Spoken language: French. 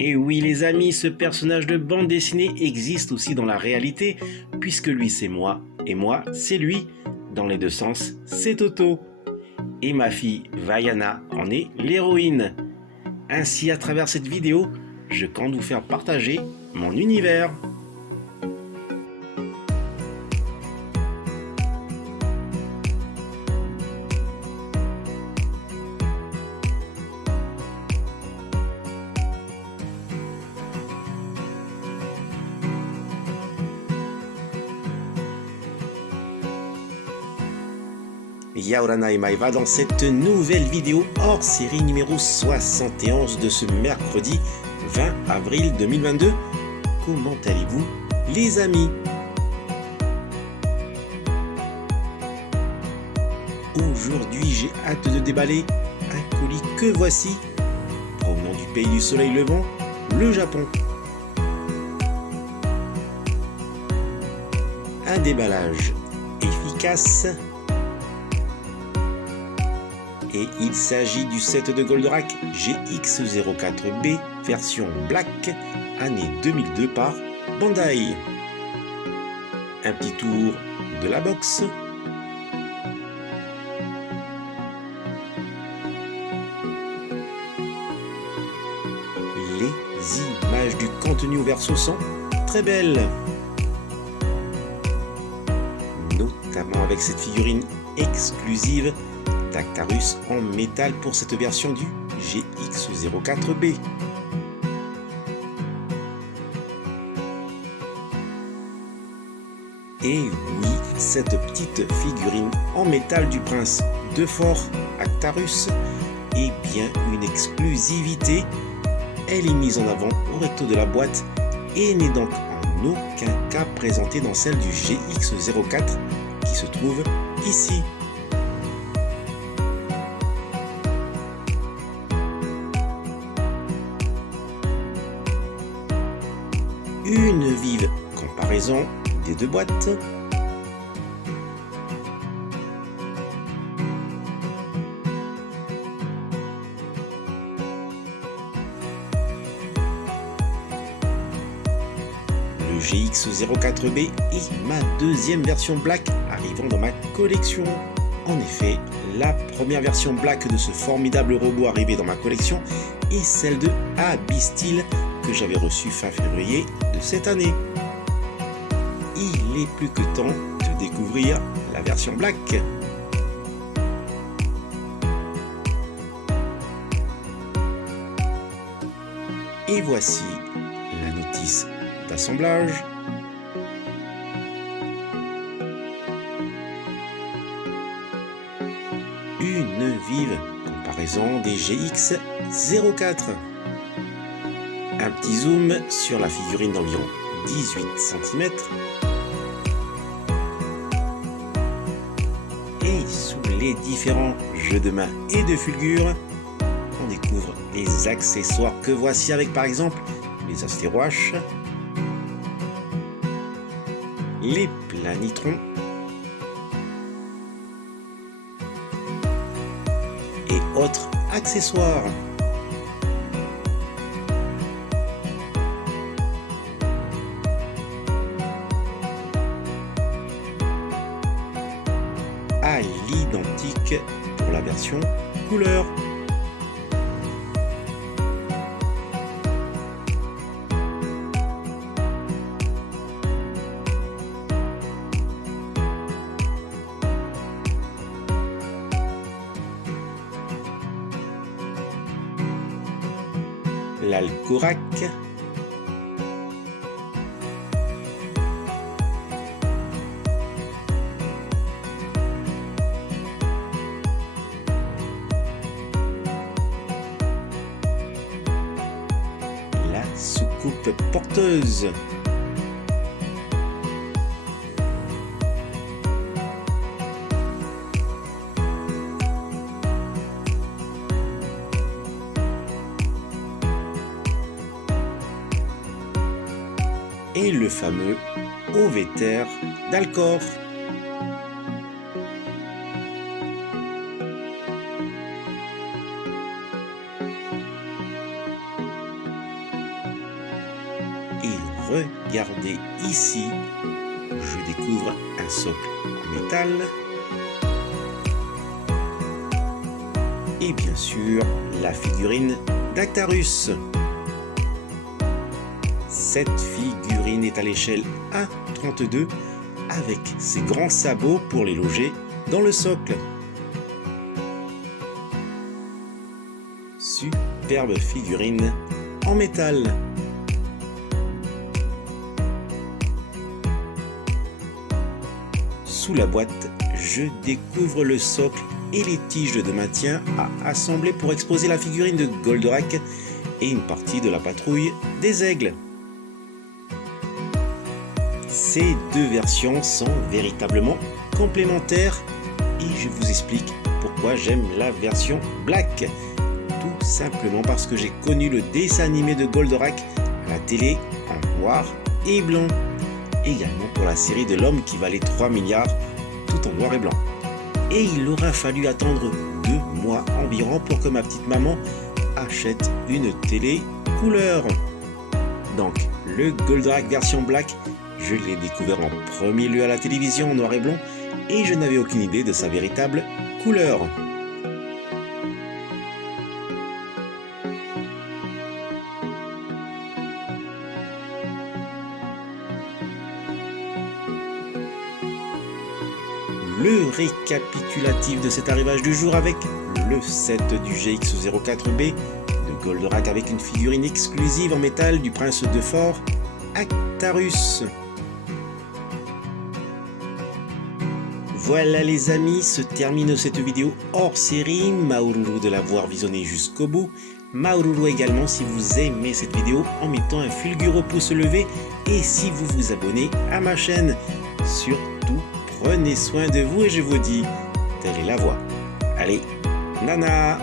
Et oui les amis, ce personnage de bande dessinée existe aussi dans la réalité, puisque lui c'est moi, et moi c'est lui. Dans les deux sens, c'est Toto. Et ma fille Vaiana en est l'héroïne. Ainsi, à travers cette vidéo, je compte vous faire partager mon univers. Yaorana et Maeva dans cette nouvelle vidéo hors série numéro 71 de ce mercredi 20 avril 2022. Comment allez-vous les amis? Aujourd'hui j'ai hâte de déballer un colis que voici, provenant du pays du soleil levant, le Japon. Un déballage efficace. Et il s'agit du set de Goldorak GX04B version Black, année 2002 par Bandai. Un petit tour de la box. Les images du contenu au verso sont très belles. Notamment avec cette figurine exclusive d'Actarus en métal pour cette version du GX04B. Et oui, cette petite figurine en métal du prince de Fort Actarus est bien une exclusivité. Elle est mise en avant au recto de la boîte et n'est donc en aucun cas présentée dans celle du GX04 qui se trouve ici. Une vive comparaison des deux boîtes. Le GX04B est ma deuxième version Black arrivant dans ma collection. En effet, la première version Black de ce formidable robot arrivé dans ma collection est celle de Abyss-Steel que j'avais reçu fin février de cette année. Il est plus que temps de découvrir la version Black. Et voici la notice d'assemblage. Une vive comparaison des GX04. Un petit zoom sur la figurine d'environ 18 cm. Et sous les différents jeux de main et de fulgure, on découvre les accessoires que voici avec par exemple les astéroaches, les planitrons et autres accessoires. À l'identique pour la version couleur. L'Alcorac, la soucoupe porteuse, et le fameux ovétère d'Alcor. regardez ici, je découvre un socle en métal. Et bien sûr, la figurine d'Actarus. Cette figurine est à l'échelle 1/32 avec ses grands sabots pour les loger dans le socle. Superbe figurine en métal. Sous la boîte, je découvre le socle et les tiges de maintien à assembler pour exposer la figurine de Goldorak et une partie de la patrouille des aigles. Ces deux versions sont véritablement complémentaires et je vous explique pourquoi j'aime la version Black. Tout simplement parce que j'ai connu le dessin animé de Goldorak à la télé en noir et blanc. Également pour la série de l'homme qui valait 3 milliards tout en noir et blanc. Et il aura fallu attendre 2 mois environ pour que ma petite maman achète une télé couleur. Donc le Goldorak version Black, je l'ai découvert en premier lieu à la télévision en noir et blanc et je n'avais aucune idée de sa véritable couleur. Le récapitulatif de cet arrivage du jour avec le set du GX04B de Goldorak avec une figurine exclusive en métal du prince de Fort, Actarus. Voilà les amis, se termine cette vidéo hors série. Maururu de l'avoir visionnée jusqu'au bout. Maururu également si vous aimez cette vidéo en mettant un fulgureux pouce levé et si vous vous abonnez à ma chaîne. Surtout, prenez soin de vous et je vous dis, telle est la voie. Allez, nana!